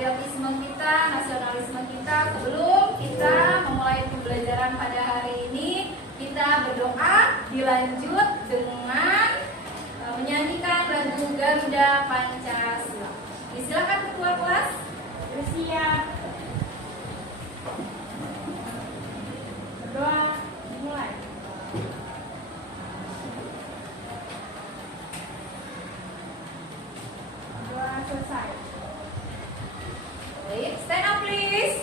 patriotisme kita, nasionalisme kita. Sebelum kita memulai pembelajaran pada hari ini, kita berdoa, dilanjut dengan menyanyikan lagu Garuda Pancasila. Silakan ketua kelas bersiap. Berdoa dimulai. Berdoa selesai. Baik, stand up please.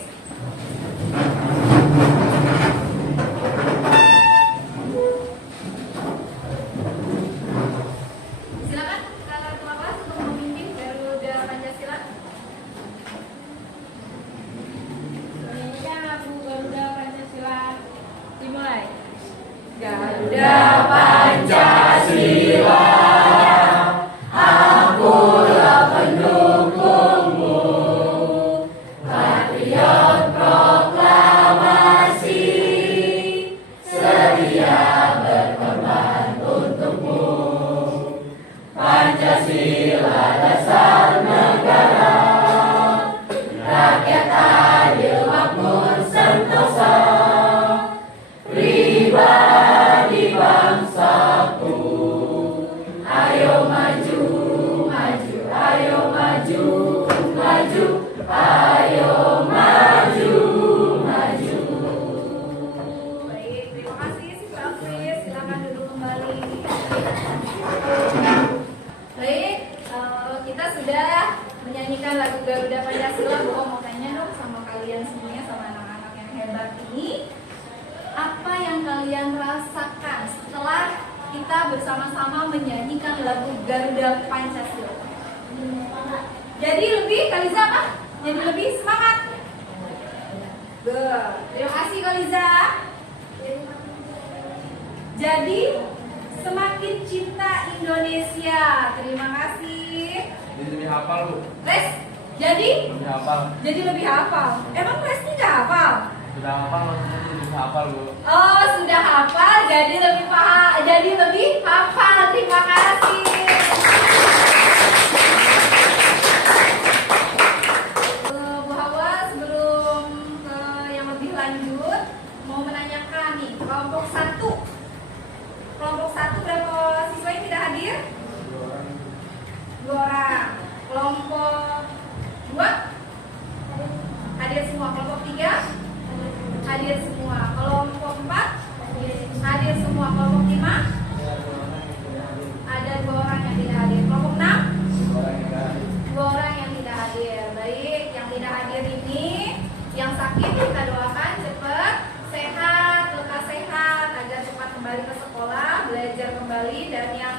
Silakan ketua kelas untuk memimpin Garuda Pancasila. Menyanyikan lagu Garuda Pancasila dimulai. Garuda Pancasila, akulah pendukungmu, patriot proklamasi, sedia berkorban untukmu. Pancasila dasar negara, rakyat adil makmur sentosa, pribadi bangsaku. Ayo maju, maju, ayo maju, maju, ayo maju, maju. Baik, terima kasih Siswa Afris. Silakan duduk kembali. Baik, kita sudah menyanyikan lagu Garuda Pancasila. Bu mau tanya dong sama kalian semuanya, sama anak-anak yang hebat ini. Apa yang kalian rasakan setelah kita bersama-sama menyanyikan lagu Garuda Pancasila? Jadi lebih, Kaliza apa? Jadi lebih semangat. Terima kasih Kaliza. Jadi semakin cinta Indonesia. Terima kasih. Jadi lebih hafal Bu. Les, jadi? Lebih hafal. Jadi lebih hafal. Emang Lesnya nggak hafal? Sudah hafal maksudnya lebih hafal Bu. Oh, sudah hafal, jadi lebih paham, jadi lebih hafal. Terima kasih. Bu Hawa, sebelum ke yang lebih lanjut, mau menanyakan nih, kelompok 1. Kelompok 1 berapa siswa yang tidak hadir? 2 orang. Kelompok 2 hadir semua. Kelompok 3 hadir semua. Kelompok 4 hadir semua. Kelompok 5 ada 2 orang yang tidak hadir. Kelompok 6 2 orang yang tidak hadir. Baik, yang tidak hadir ini, yang sakit kita doakan cepat sehat, lekas sehat agar cepat kembali ke sekolah, belajar kembali. Dan yang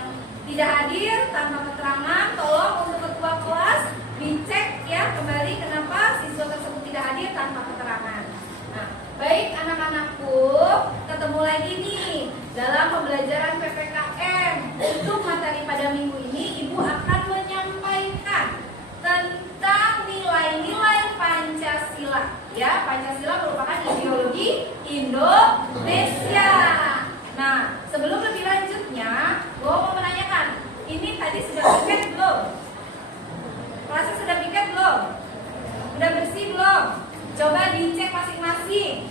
tidak hadir tanpa keterangan, tolong untuk ketua kelas dicek ya kembali kenapa siswa tersebut tidak hadir tanpa keterangan. Nah, baik anak-anakku, ketemu lagi nih dalam pembelajaran PPKN. Untuk materi pada minggu ini, Ibu akan menyampaikan tentang nilai-nilai Pancasila. Ya, Pancasila merupakan ideologi Indonesia. Nah, sebelum lebih lanjutnya, gue mau menanyakan, ini tadi sudah piket belum? Kelasnya sudah piket belum? Udah bersih belum? Coba dicek masing-masing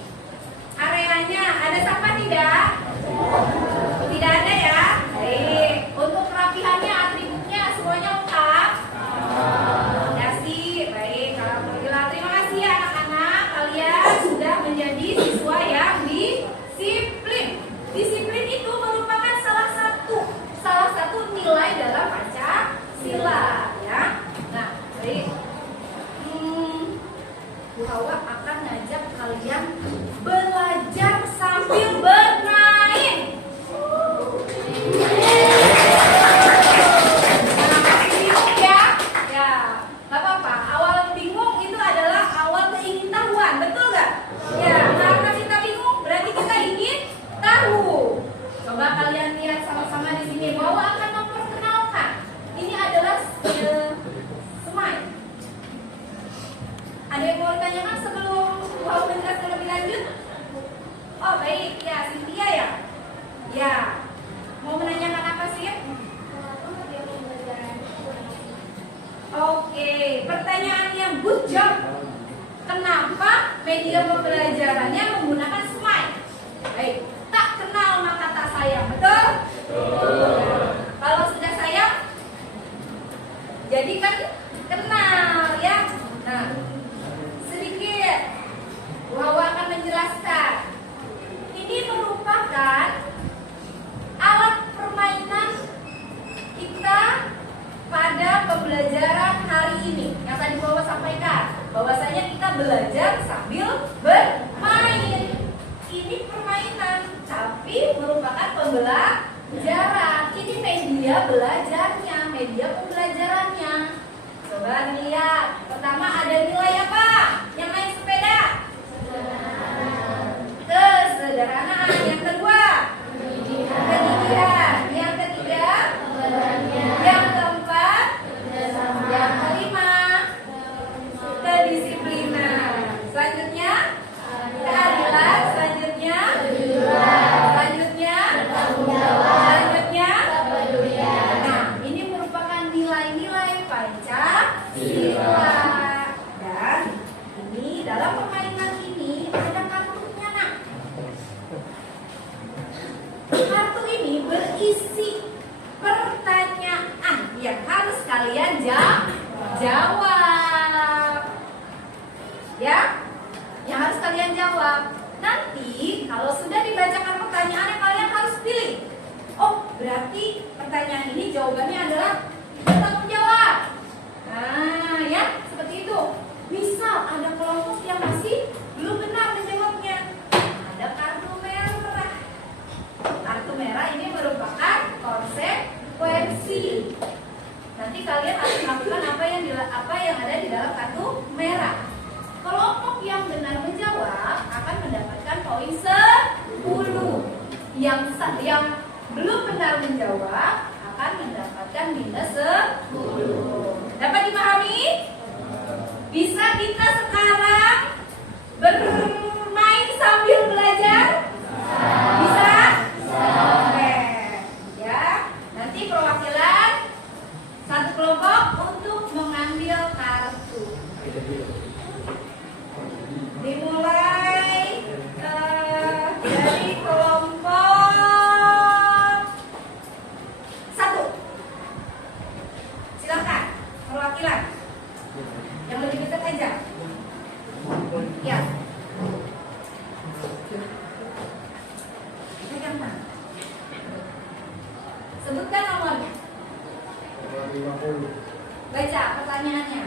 areanya. Ada sampah tidak? Tidak ada ya? Baik. Untuk jawabannya good job. Kenapa media pembelajarannya menggunakan smile? Baik, tak kenal maka tak sayang, betul? Kalau sudah sayang, jadi kan kenal ya. Nah, sedikit Wawa akan menjelaskan. Ini merupakan alat permainan kita pada pembelajaran hari ini. Yang tadi Wawa sampaikan, bahwasanya kita belajar sambil bermain. Ini permainan, tapi merupakan pembelajaran. Ini media belajarnya, media pembelajarannya. Coba lihat. Pertama ada nilai apa? Yang naik sepeda? Kesederhanaan. Yang kedua? Kegigihan. Yang ketiga? Yang keempat? Yang kelima? Kedisiplinan. Selanjutnya? Keadilan. Selanjutnya? Selanjutnya? Selanjutnya? Nah, ini merupakan nilai-nilai Pancasila. Dan ini dalam permainan ini ada kartunya, nak. Kartu ini berisi pertanyaan yang harus kalian jawab. Ya, yang harus kalian jawab. Nanti kalau sudah dibacakan pertanyaannya, kalian harus pilih. Oh, berarti pertanyaan ini jawabannya adalah bertanggung jawab. Nah, ya, seperti itu. Misal ada kelompok yang masih belum benar menjawabnya, ada kartu merah. Kartu merah ini merupakan konsekuensi. Nanti kalian harus melakukan apa yang ada di dalam kartu merah. Kelompok yang benar menjawab akan mendapatkan poin 10. Yang belum benar menjawab akan mendapatkan minus 10. Dapat dipahami? Bisa kita sekarang bermain sambil belajar? Bisa? Oke. Ya. Nanti perwakilan satu kelompok untuk mengambil kartu. Dimulai dari kelompok 1. Silakan perwakilan yang lebih dekat aja. Ya. Pegang tangan. Sebutkan nomornya. 50. Baca pertanyaannya.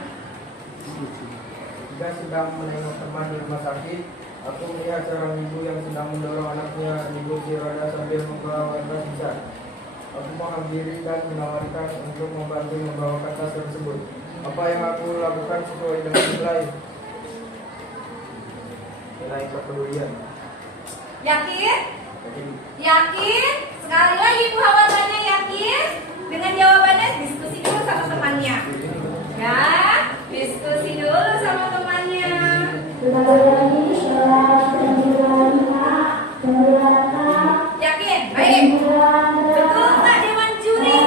Jika sedang menengok teman di rumah sakit, aku melihat seorang ibu yang sedang mendorong anaknya di kursi roda sambil membawa tas besar. Aku menghampiri dan menawarkan untuk membantu membawa tas tersebut. Apa yang aku lakukan sesuai dengan nilai kepedulian? Yakin? Jadi, Yakin? Sekali lagi Bu Hawa tanya, yakin? Dengan jawabannya diskusi dulu sama temannya. Ya, diskusi dulu sama temannya. Yakin? Baik. Betul nggak Dewan Juri?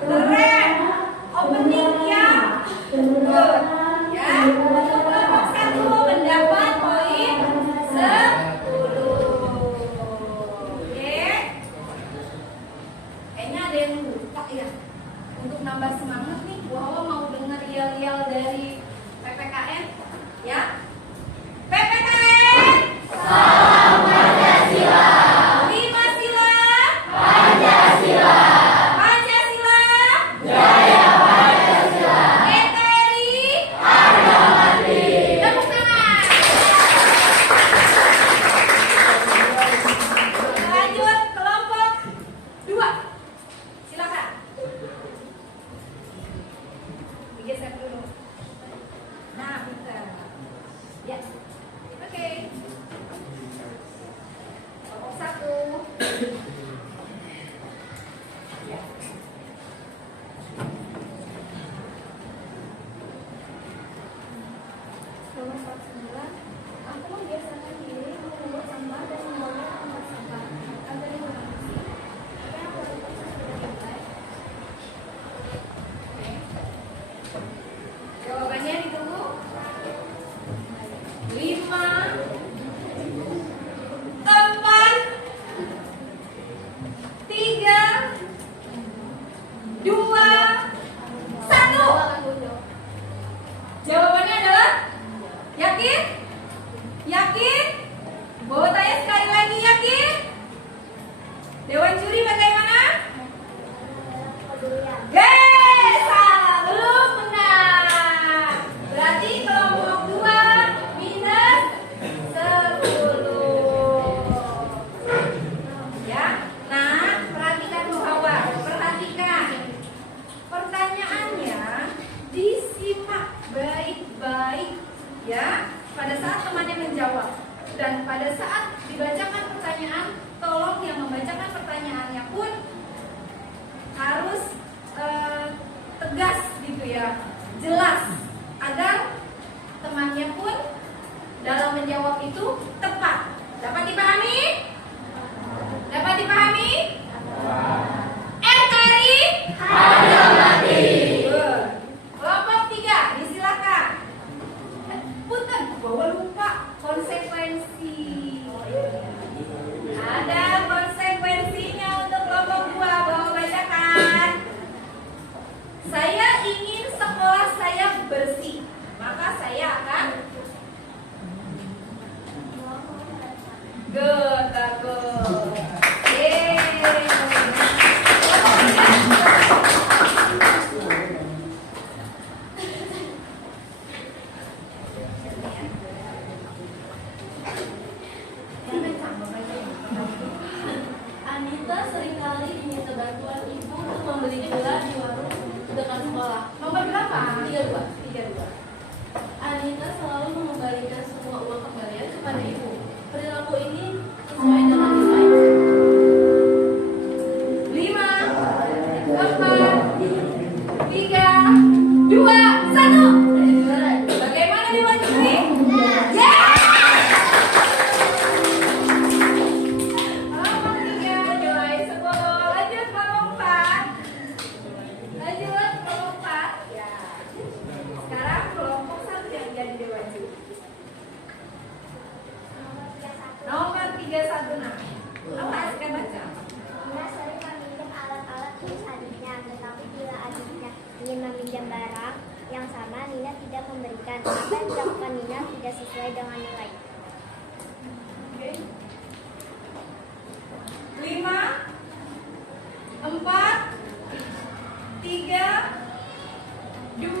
Keren. Opening ya. Good. Ya. Untuk kelompok 1 mendapat poin Dan pada saat dibacakan pertanyaan, tolong yang membacakan pertanyaannya pun harus tegas gitu ya, jelas, agar temannya pun dalam menjawab itu tepat. Dapat dipahami? Dapat dipahami? RKRI? Hadir mati. Kelompok 3, disilakan. Punten, bawa lupa konsekuensi. Ada konsekuensinya untuk kelompok 2, bawa bacakan. Saya ingin sekolah saya bersih, maka saya akan good, bagus. Anita seringkali diminta bantuan ibu untuk membeli gula di warung dekat sekolah. Nomor berapa? 32. Anita selalu mengembalikan semua uang kembalian kepada ibu. Perilaku ini sesuai dengan nilai. 5, 4, 3, 2, 1. Bagaimana Dewan Juri? Kelompok 3 nilai 10. Lanjut kelompok 4. Lanjut kelompok 4. Ya. Sekarang kelompok 1 yang jadi Dewan Juri. Nomor 316. Awas kan baca. Dia sering meminjam alat-alat tulis adiknya, tetapi bila adiknya ingin meminjam barang yang sama, Nina tidak memberikan. Apa yang dilakukan Nina tidak sesuai dengan nilai. Oke. 5, 4, 3, 2,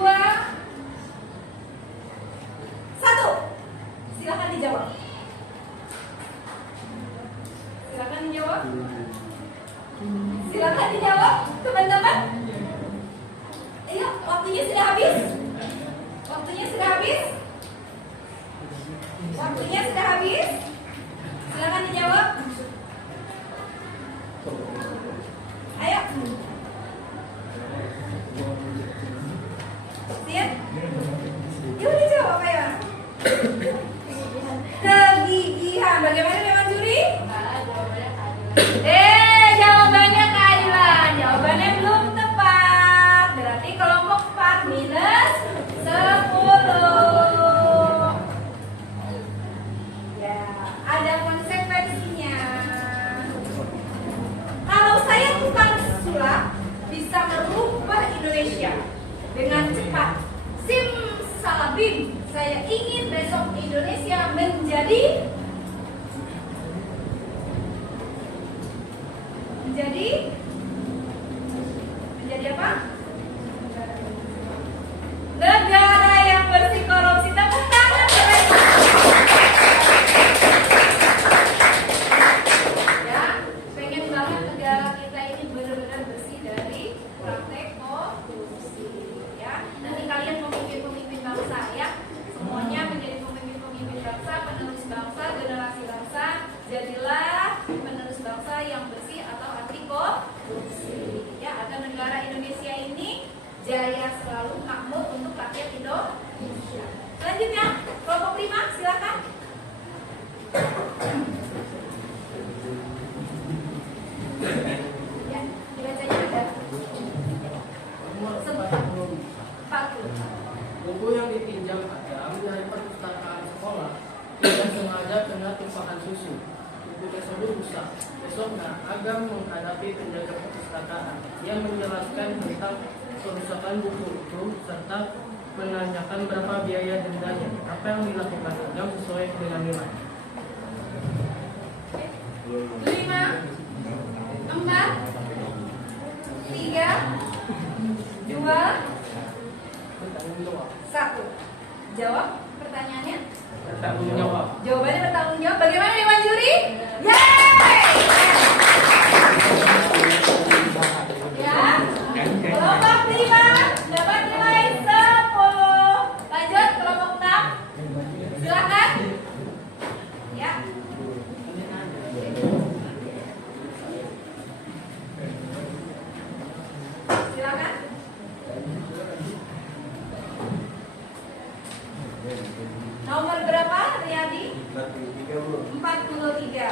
1. Silakan dijawab. Silakan dijawab. Silakan dijawab, teman-teman. Ayo, waktunya sudah habis. Waktunya sudah habis. Waktunya sudah habis. Silakan dijawab. Ayo. Siap? Yuk dijawab ya. Kegigihan. Bagaimana Dewan Juri? Jawabannya keadilan. Jawabannya belum tepat. Berarti kelompok 4 minus 10. Ya, ada konsekuensinya. Kalau saya tukang sulap, bisa merubah Indonesia dengan cepat. Simsalabim. Saya ingin besok Indonesia menjadi apa? Negara yang bersih korupsi. Tepuk tangan. Ya, pengen banget negara kita ini benar-benar bersih dari praktek korupsi. Ya, nanti kalian pemimpin-pemimpin bangsa ya, semuanya menjadi pemimpin-pemimpin bangsa, penerus bangsa, generasi bangsa. Jadilah penerus bangsa yang bersih atau anti korupsi. Ya, agar negara Indonesia ini jaya selalu, makmur untuk rakyat Indonesia. Selanjutnya, kelompok 5, silakan. Ya, dibacanya ada. Sebut. 40. Buku yang dipinjam Adam dari perpustakaan sekolah tidak sengaja kena tumpahan susu. Buku tersebut rusak. Besoknya, Agam menghadapi penjaga perpustakaan yang menjelaskan tentang kerusakan buku itu serta menanyakan berapa biaya dendanya. Apa yang dilakukan Agam sesuai dengan nilai. 5, 4, 3, 2, 1. Jawab pertanyaannya. Bertanggung jawab. Jawabannya bertanggung jawab. Bagaimana Dewan Juri? Yeay! Ya. Kelompok 5 dapat nilai 10. Lanjut kelompok 6. Silakan.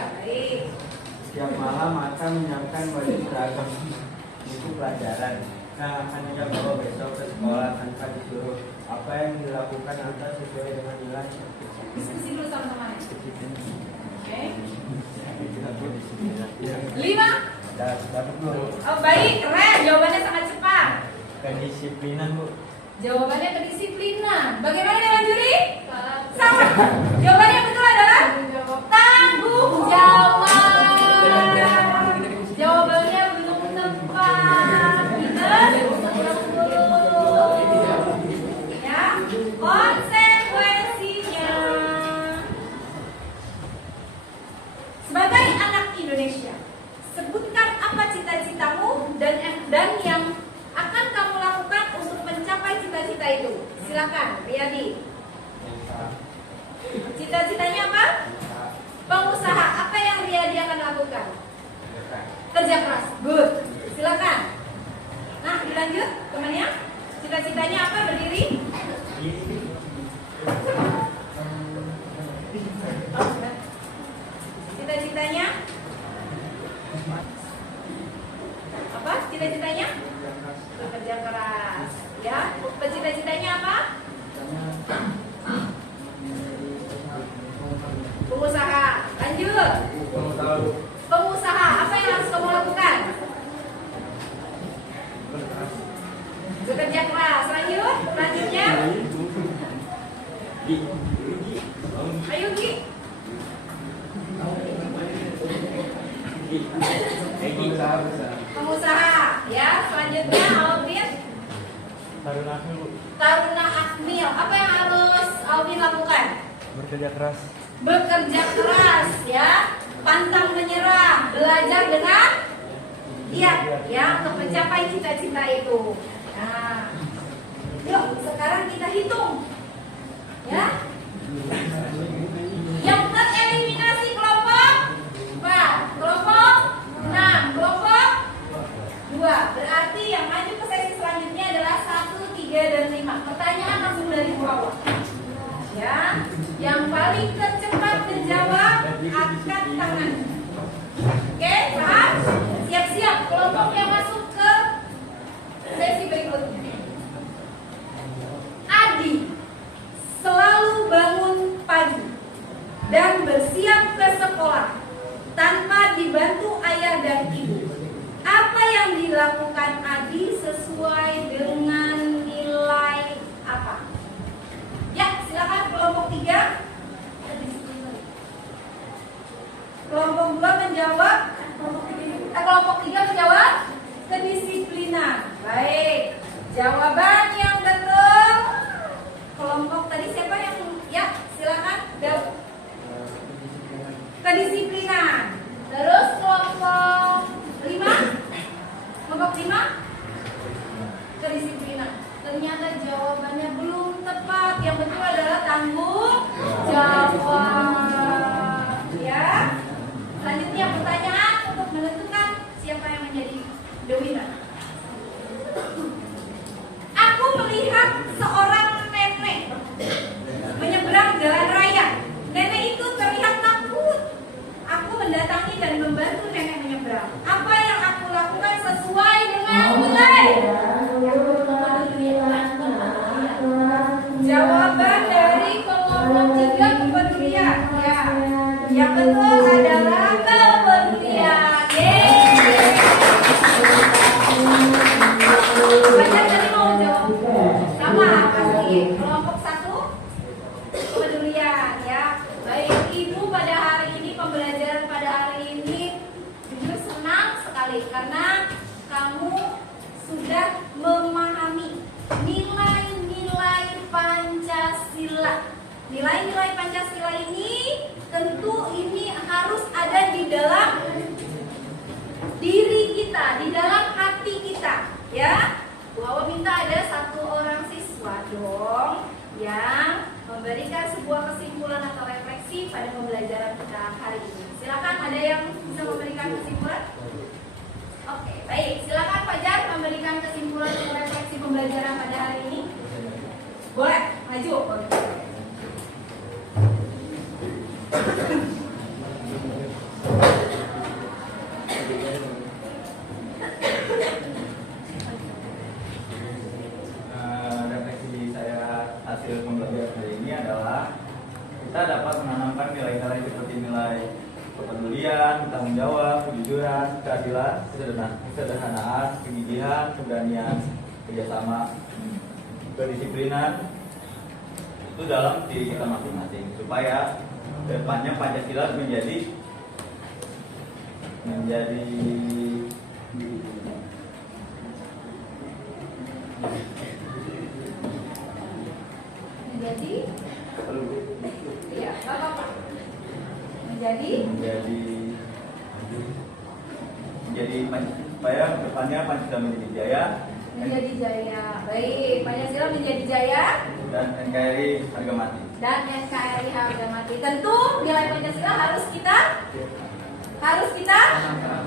Baik. Setiap malam akan menyiapkan baju seragam untuk pelajaran. Nah, akan ia bawa besok ke sekolah tanpa disuruh. Apa yang dilakukan atas sesuai dengan nilai Diskusi dulu sama-sama. Oke. Ya. 5. Dapat Bu. Oh, baik, keren. Jawabannya sangat cepat. Kedisiplinan Bu. Jawabannya kedisiplinan. Bagaimana dengan juri? Sama. Jawabannya yang betul adalah tanggung jawab. Jawabannya belum tepat. Ya, konsekuensinya. Sebagai anak Indonesia, sebutkan apa cita-citamu dan yang akan kamu lakukan untuk mencapai cita-cita itu. Silakan, Riyadi. Cita-citanya apa? Pengusaha. Apa yang Riyadi akan lakukan? Kerja keras. Good. Silakan. Nah, dilanjut temannya. Cita-citanya apa? Berdiri. Cita-citanya apa? Cita-citanya bekerja keras. Ya. Cita-citanya apa? Pengusaha. Lanjut. Pengusaha. Apa yang harus kamu lakukan? Bekerja keras. Lanjut. Selanjutnya. Ayo Gi. Pengusaha. Ya. Selanjutnya Alvin. Taruna Akmil. Apa yang harus Alvin lakukan? Bekerja keras. Bekerja keras, ya. Pantang menyerah. Belajar dengan giat, ya, untuk mencapai cita-cita itu. Nah, yuk sekarang kita hitung, ya. Yang tereliminasi kelompok 4, kelompok 6, kelompok 2. Berarti yang maju ke sesi selanjutnya adalah 1, 3, dan 5. Pertanyaan langsung dari bawah. Ya, yang paling tercepat menjawab angkat tangan. Oke, paham? Siap-siap kelompok yang masuk ke sesi berikutnya. Adi selalu bangun pagi dan bersiap ke sekolah tanpa dibantu ayah dan ibu. Apa yang dilakukan Adi sesuai dengan nilai apa? Ya, silakan kelompok 3. Kelompok 2 menjawab. Kelompok 3 menjawab kedisiplinan. Baik. Jawaban yang betul. Kelompok tadi siapa yang silakan. Kedisiplinan. Terus kelompok 5. Kelompok 5 kedisiplinan. Ternyata jawabannya belum tepat. Yang betul adalah tanggung jawab. Ya. Selanjutnya pertanyaan untuk menentukan siapa yang menjadi the winner. Aku melihat seorang nenek menyeberang jalan raya. Nenek itu terlihat takut. Aku mendatangi dan membantu nenek menyeberang. Apa yang aku lakukan sesuai dengan nilai? Jawaban dari kelompok 3 kepedulian. Ya. Yang betul adalah kepedulian. Banyak tadi mau jawab. Sama pasti. Kelompok 1 kepedulian, ya. Baik, Ibu pada hari ini pembelajaran pada hari ini jujur senang sekali karena kamu sudah memahami nilai-nilai Pancasila. Nilai-nilai Pancasila ini tentu ini harus ada di dalam diri kita, di dalam hati kita, ya. Bu Hawa minta ada satu orang siswa dong yang memberikan sebuah kesimpulan atau refleksi pada pembelajaran kita hari ini. Silakan, ada yang bisa memberikan kesimpulan? Oke, baik. Silakan Fajar memberikan kesimpulan atau refleksi pembelajaran pada hari ini. Boleh, maju. Boleh. kepedulian, tanggung jawab, kejujuran, keadilan, kesederhanaan, kegigihan, keberanian, kerjasama, kedisiplinan itu dalam diri kita masing-masing supaya depannya Pancasila menjadi ya Bapak menjadi supaya depannya Pancasila menjadi jaya menjadi jaya. Baik, Pancasila menjadi jaya dan NKRI harga mati. dan NKRI harga mati. Tentu nilai Pancasila harus kita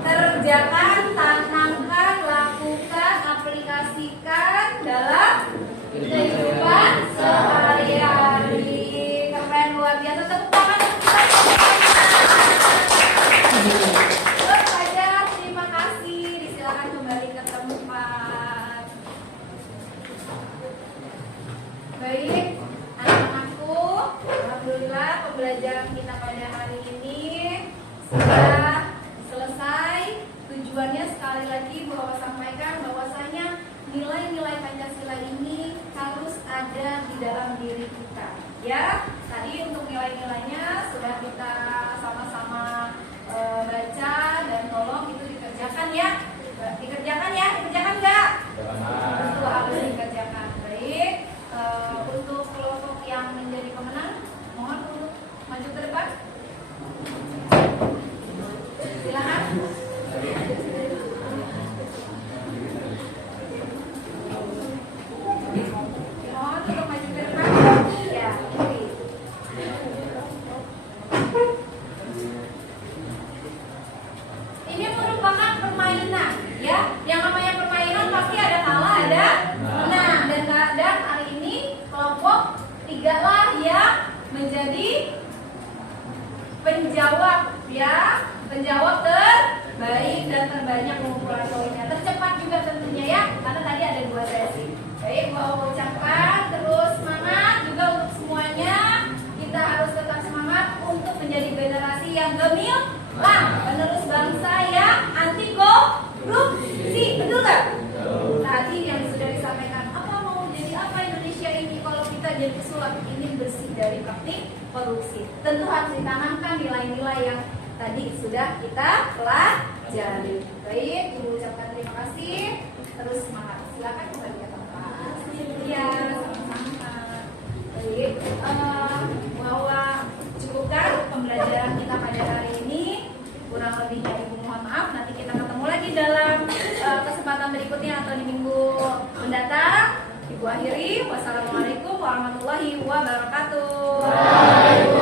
kerjakan, tanamkan, lakukan, aplikasikan dalam kehidupan sehari-hari. Keren, luar biasa. Tepuk tangan untuk kita. Pelajar, terima kasih. Disilakan kembali ke tempat. Baik, anak-anakku, alhamdulillah pembelajaran kita pada hari ini sudah selesai. Tujuannya sekali lagi bahwa sampaikan bahwasanya nilai-nilai Pancasila ini harus ada di dalam diri kita. Ya, tadi untuk nilai-nilainya sudah kita sama-sama baca dan tolong itu dikerjakan ya. Dikerjakan nggak? Itu harus dikerjakan. Baik, untuk kelompok yang menjadi pemenang, mohon untuk maju ke depan. Silakan. Mohon untuk maju ke depan. Ya, oke. Ini merupakan permainan, ya. Yang namanya permainan pasti ada kalah, ada menang. Dan hari ini kelompok 3 lah yang menjadi penjawab, ya. Penjawab terbaik dan terbanyak pengumpulan poinnya. Tercepat juga tentunya ya, karena tadi ada 2 sesi. Baik, mau ucapkan terus semangat juga untuk semuanya. Kita harus tetap semangat untuk menjadi generasi yang gemilang, penerus bangsa yang anti korupsi. Betul nggak? Tadi yang sudah disampaikan, apa mau jadi apa Indonesia ini kalau kita jadi pesulap ini bersih dari praktik korupsi. Tentu harus ditanamkan nilai-nilai yang tadi sudah kita pelajari. Baik, Ibu ucapkan terima kasih. Terus semangat. Silakan kembali ke tempat. Iya, sama-sama. Baik, bahwa cukupkan pembelajaran kita pada hari ini. Kurang lebihnya Ibu mohon maaf. Nanti kita ketemu lagi dalam kesempatan berikutnya atau di minggu mendatang. Ibu akhiri. Wassalamualaikum warahmatullahi wabarakatuh.